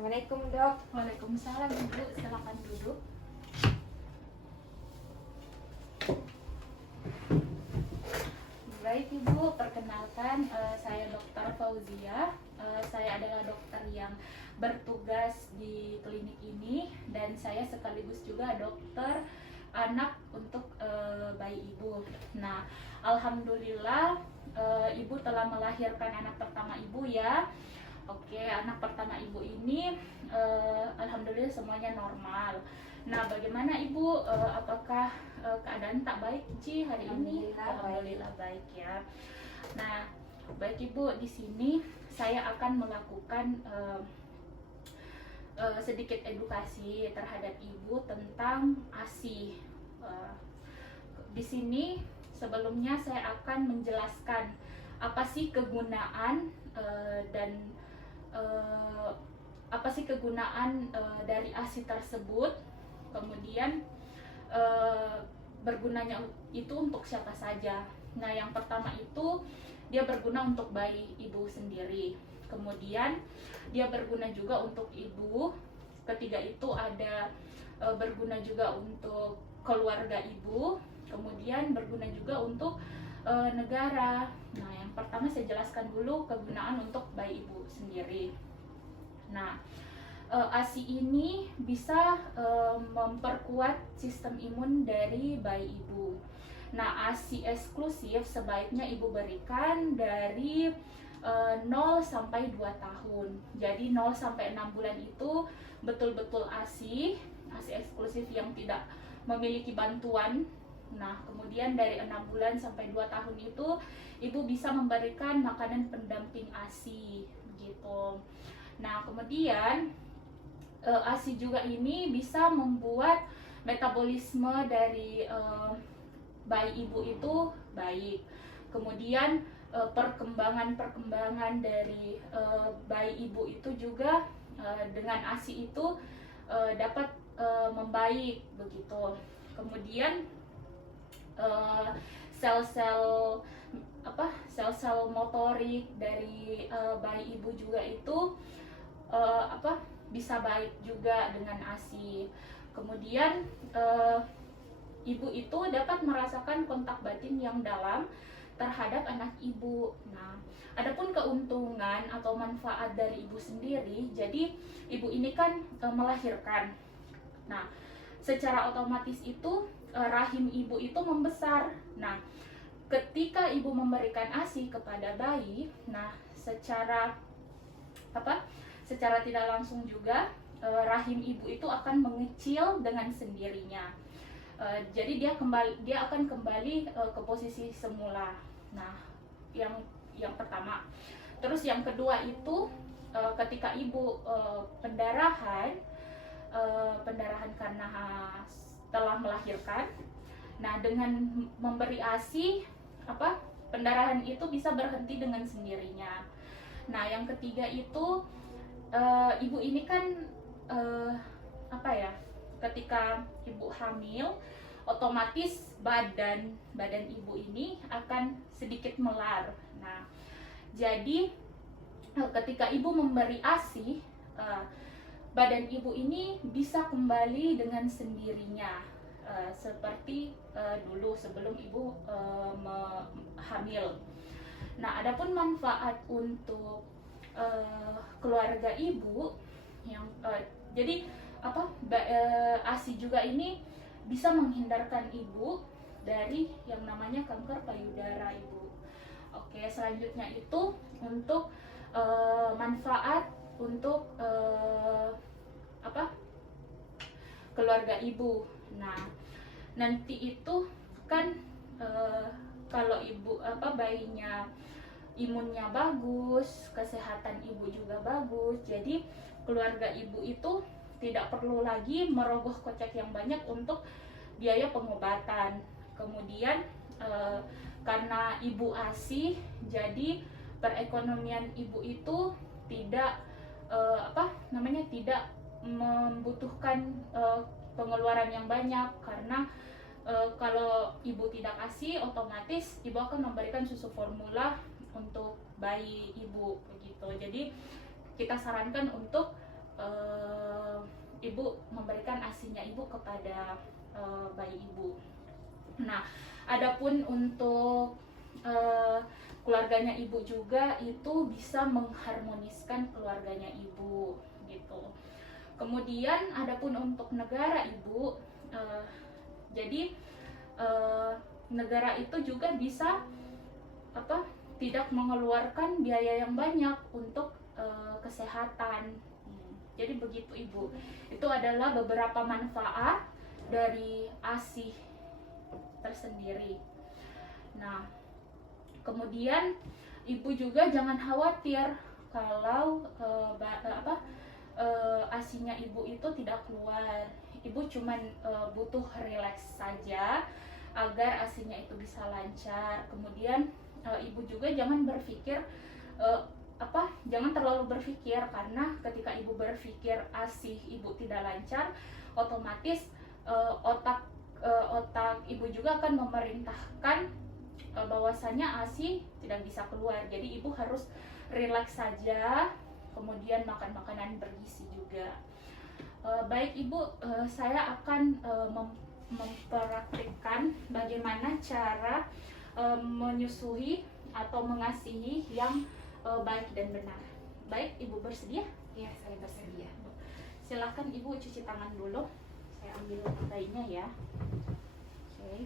Assalamualaikum dok. Waalaikumsalam Ibu, silakan duduk. Baik Ibu, perkenalkan saya Dr. Fauzia. Saya adalah dokter yang bertugas di klinik ini dan saya sekaligus juga dokter anak untuk bayi Ibu. Nah, alhamdulillah Ibu telah melahirkan anak pertama Ibu ya. Oke, anak pertama Ibu ini alhamdulillah semuanya normal. Nah, bagaimana Ibu? Apakah keadaan tak baik Ci hari ini? Alhamdulillah baik ya. Nah, baik Ibu, di sini saya akan melakukan sedikit edukasi terhadap Ibu tentang ASI. Di sini sebelumnya saya akan menjelaskan apa sih kegunaan dan apa sih kegunaan dari ASI tersebut, kemudian bergunanya itu untuk siapa saja. Nah, yang pertama itu dia berguna untuk bayi Ibu sendiri, kemudian dia berguna juga untuk Ibu, ketiga itu ada berguna juga untuk keluarga Ibu, kemudian berguna juga untuk negara. Nah, yang pertama saya jelaskan dulu kegunaan untuk bayi Ibu sendiri. Nah, ASI ini bisa memperkuat sistem imun dari bayi Ibu. Nah, ASI eksklusif sebaiknya Ibu berikan dari 0 sampai 2 tahun. Jadi 0 sampai 6 bulan itu betul-betul ASI eksklusif yang tidak memiliki bantuan. Nah, kemudian dari 6 bulan sampai 2 tahun itu Ibu bisa memberikan makanan pendamping ASI gitu. Nah, kemudian ASI juga ini bisa membuat metabolisme dari bayi Ibu itu baik. Kemudian perkembangan dari bayi Ibu itu juga dengan ASI itu dapat membaik begitu. Kemudian sel-sel motorik dari bayi Ibu juga itu bisa baik juga dengan ASI. Kemudian Ibu itu dapat merasakan kontak batin yang dalam terhadap anak Ibu. Nah, adapun keuntungan atau manfaat dari Ibu sendiri, jadi Ibu ini kan melahirkan. Nah, secara otomatis itu rahim Ibu itu membesar. Nah, ketika Ibu memberikan ASI kepada bayi, nah secara tidak langsung juga rahim Ibu itu akan mengecil dengan sendirinya. Jadi dia akan kembali ke posisi semula. Nah, yang pertama. Terus yang kedua itu ketika Ibu pendarahan karena telah melahirkan. Nah, dengan memberi ASI pendarahan itu bisa berhenti dengan sendirinya. Nah, yang ketiga itu Ibu ini kan ketika Ibu hamil, otomatis badan Ibu ini akan sedikit melar. Nah, jadi ketika Ibu memberi ASI, badan Ibu ini bisa kembali dengan sendirinya seperti dulu sebelum Ibu hamil. Nah, adapun manfaat untuk keluarga Ibu yang jadi ASI juga ini bisa menghindarkan Ibu dari yang namanya kanker payudara Ibu. Oke, selanjutnya itu untuk manfaat untuk keluarga Ibu. Nah, nanti itu kan kalau Ibu bayinya imunnya bagus, kesehatan Ibu juga bagus, jadi keluarga Ibu itu tidak perlu lagi merogoh kocek yang banyak untuk biaya pengobatan. Kemudian karena Ibu ASI, jadi perekonomian Ibu itu tidak tidak membutuhkan pengeluaran yang banyak, karena kalau Ibu tidak ASI, otomatis Ibu akan memberikan susu formula untuk bayi Ibu begitu. Jadi kita sarankan untuk ibu memberikan ASINya ibu kepada bayi ibu. Nah, adapun untuk keluarganya ibu juga itu bisa mengharmoniskan keluarganya ibu gitu. Kemudian adapun untuk negara ibu, jadi negara itu juga bisa tidak mengeluarkan biaya yang banyak untuk kesehatan. Jadi begitu ibu. Itu adalah beberapa manfaat dari ASI tersendiri. Nah, kemudian ibu juga jangan khawatir kalau ASINya ibu itu tidak keluar. Ibu cuman butuh relax saja agar ASINya itu bisa lancar. Kemudian ibu juga jangan berpikir jangan terlalu berpikir, karena ketika ibu berpikir ASI ibu tidak lancar, otomatis otak ibu juga akan memerintahkan bahwasanya ASI tidak bisa keluar. Jadi ibu harus relax saja, kemudian makan makanan bergizi juga. Baik ibu, saya akan mempraktikkan bagaimana cara menyusui atau mengasihi yang baik dan benar. Baik, ibu bersedia? Ya, saya bersedia. Silahkan ibu cuci tangan dulu. Saya ambil bayinya ya. Oke.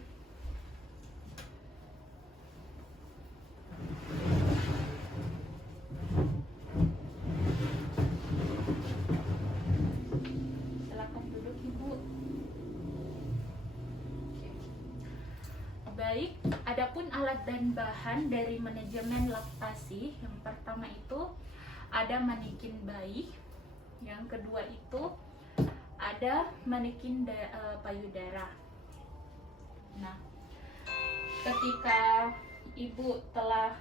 Silakan duduk ibu. Oke. Baik, adapun alat dan bahan dari manajemen laktasi, yang pertama itu ada manekin bayi, yang kedua itu ada manekin payudara. Nah, ketika ibu telah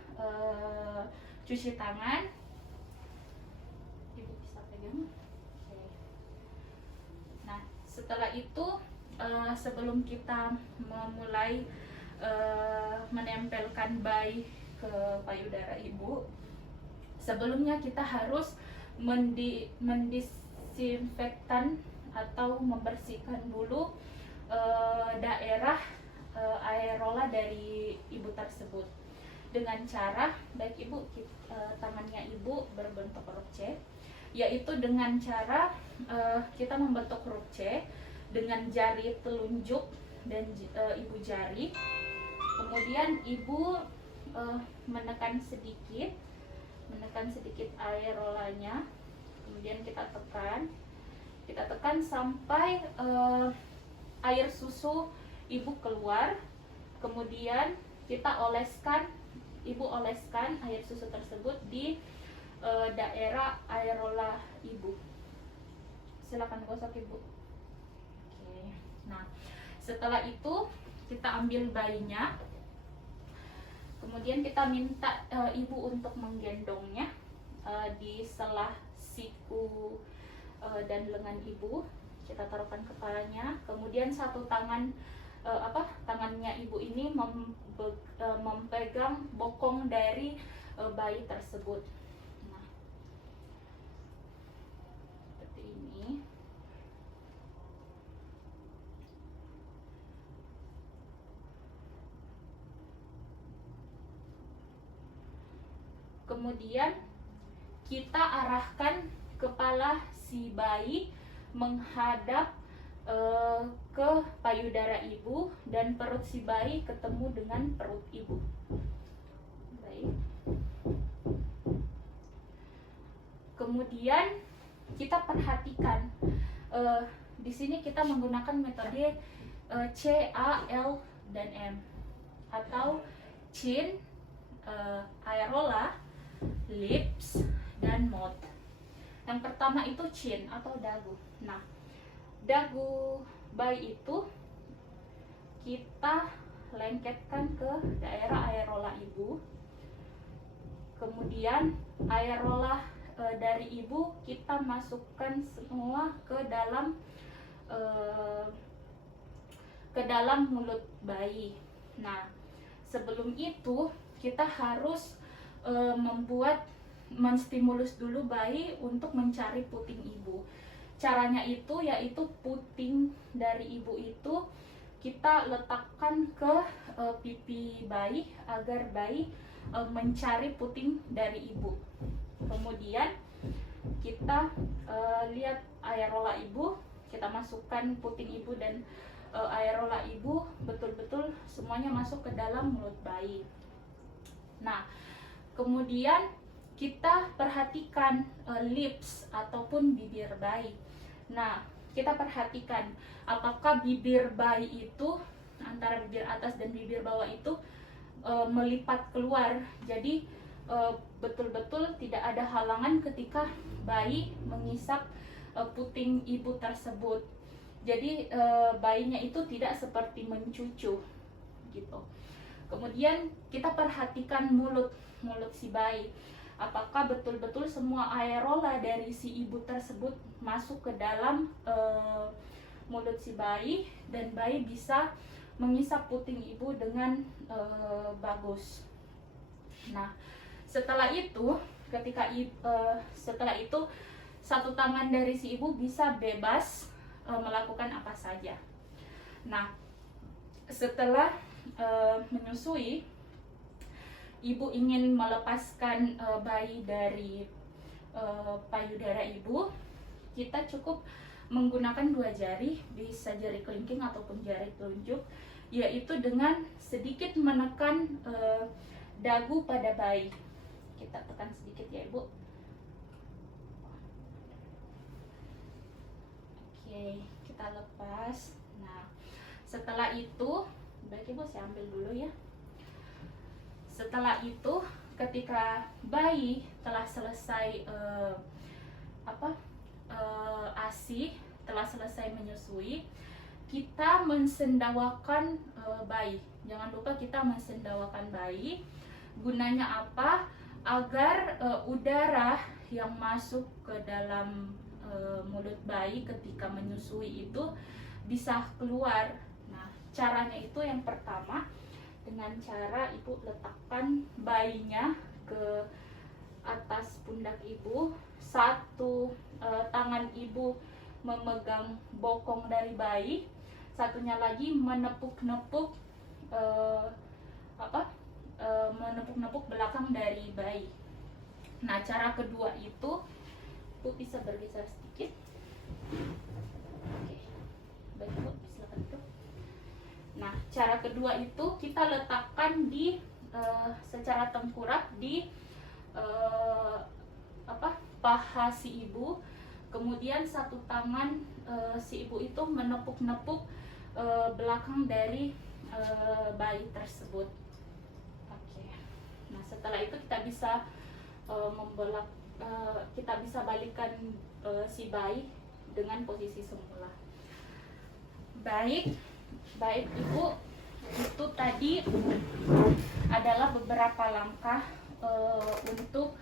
cuci tangan, ibu bisa pegang. Oke. Nah, setelah itu sebelum kita memulai menempelkan bayi ke payudara ibu, sebelumnya kita harus mendisinfektan atau membersihkan dulu daerah aerola dari ibu tersebut dengan cara, baik ibu, tangannya ibu berbentuk huruf C, yaitu dengan cara kita membentuk huruf C dengan jari telunjuk dan ibu jari. Kemudian ibu menekan sedikit aerolanya, kemudian kita tekan sampai air susu ibu keluar. Kemudian ibu oleskan air susu tersebut di daerah aerola ibu. Silakan gosok ibu. Oke. Nah, setelah itu kita ambil bayinya. Kemudian kita minta ibu untuk menggendongnya di selah siku dan lengan ibu. Kita taruhkan kepalanya. Kemudian satu tangannya ibu ini memegang bokong dari bayi tersebut. Nah, seperti ini. Kemudian kita arahkan kepala si bayi menghadap ke payudara ibu, dan perut si bayi ketemu dengan perut ibu. Baik. Kemudian kita perhatikan di sini kita menggunakan metode C, A, L, dan M, atau chin, aerola, lips, dan mouth. Yang pertama itu chin atau dagu. Nah, dagu bayi itu kita lengketkan ke daerah aerola ibu. Kemudian aerola dari ibu kita masukkan semua ke dalam mulut bayi. Nah, sebelum itu kita harus membuat menstimulus dulu bayi untuk mencari puting ibu. Caranya itu yaitu puting dari ibu itu kita letakkan ke pipi bayi agar bayi mencari puting dari ibu. Kemudian kita lihat aerola ibu, kita masukkan puting ibu dan aerola ibu betul-betul semuanya masuk ke dalam mulut bayi. Nah, kemudian kita perhatikan lips ataupun bibir bayi. Nah, kita perhatikan apakah bibir bayi itu antara bibir atas dan bibir bawah itu melipat keluar. Jadi betul-betul tidak ada halangan ketika bayi mengisap puting ibu tersebut. Jadi bayinya itu tidak seperti mencucu gitu. Kemudian kita perhatikan mulut si bayi. Apakah betul-betul semua aerola dari si ibu tersebut masuk ke dalam mulut si bayi dan bayi bisa mengisap puting ibu dengan bagus. Nah, setelah itu satu tangan dari si ibu bisa bebas melakukan apa saja. Nah, setelah menyusui, ibu ingin melepaskan bayi dari payudara ibu, kita cukup menggunakan 2 jari, bisa jari kelingking ataupun jari telunjuk, yaitu dengan sedikit menekan dagu pada bayi. Kita tekan sedikit ya ibu. Oke, kita lepas. Nah, setelah itu, baik ibu saya ambil dulu ya. Setelah itu, ketika bayi telah selesai ASI, telah selesai menyusui, kita mensendawakan bayi. Jangan lupa kita mensendawakan bayi. Gunanya apa? Agar udara yang masuk ke dalam mulut bayi ketika menyusui itu bisa keluar. Nah, caranya itu yang pertama dengan cara ibu letakkan bayinya ke atas pundak ibu, satu tangan ibu memegang bokong dari bayi, satunya lagi menepuk-nepuk menepuk-nepuk belakang dari bayi. Nah, cara kedua itu ibu bisa bergeser sedikit. Oke, baik ibu, silakan itu. Nah, cara kedua itu kita letakkan di secara tengkurap di paha si ibu. Kemudian satu tangan si ibu itu menepuk-nepuk belakang dari bayi tersebut. Oke. Nah, setelah itu kita bisa kita bisa balikan si bayi dengan posisi semula. Baik ibu, itu tadi adalah beberapa langkah untuk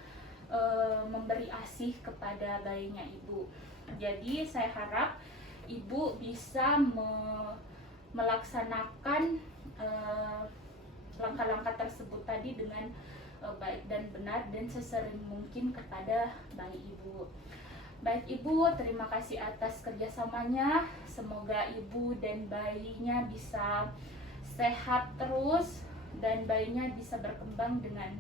memberi ASI kepada bayinya ibu. Jadi saya harap ibu bisa melaksanakan langkah-langkah tersebut tadi dengan baik dan benar dan sesering mungkin kepada bayi ibu. Baik ibu, terima kasih atas kerjasamanya. Semoga ibu dan bayinya bisa sehat terus dan bayinya bisa berkembang dengan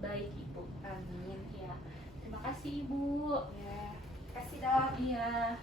baik ibu. Amin. Ya, terima kasih ibu. Ya, kasih dok. Iya.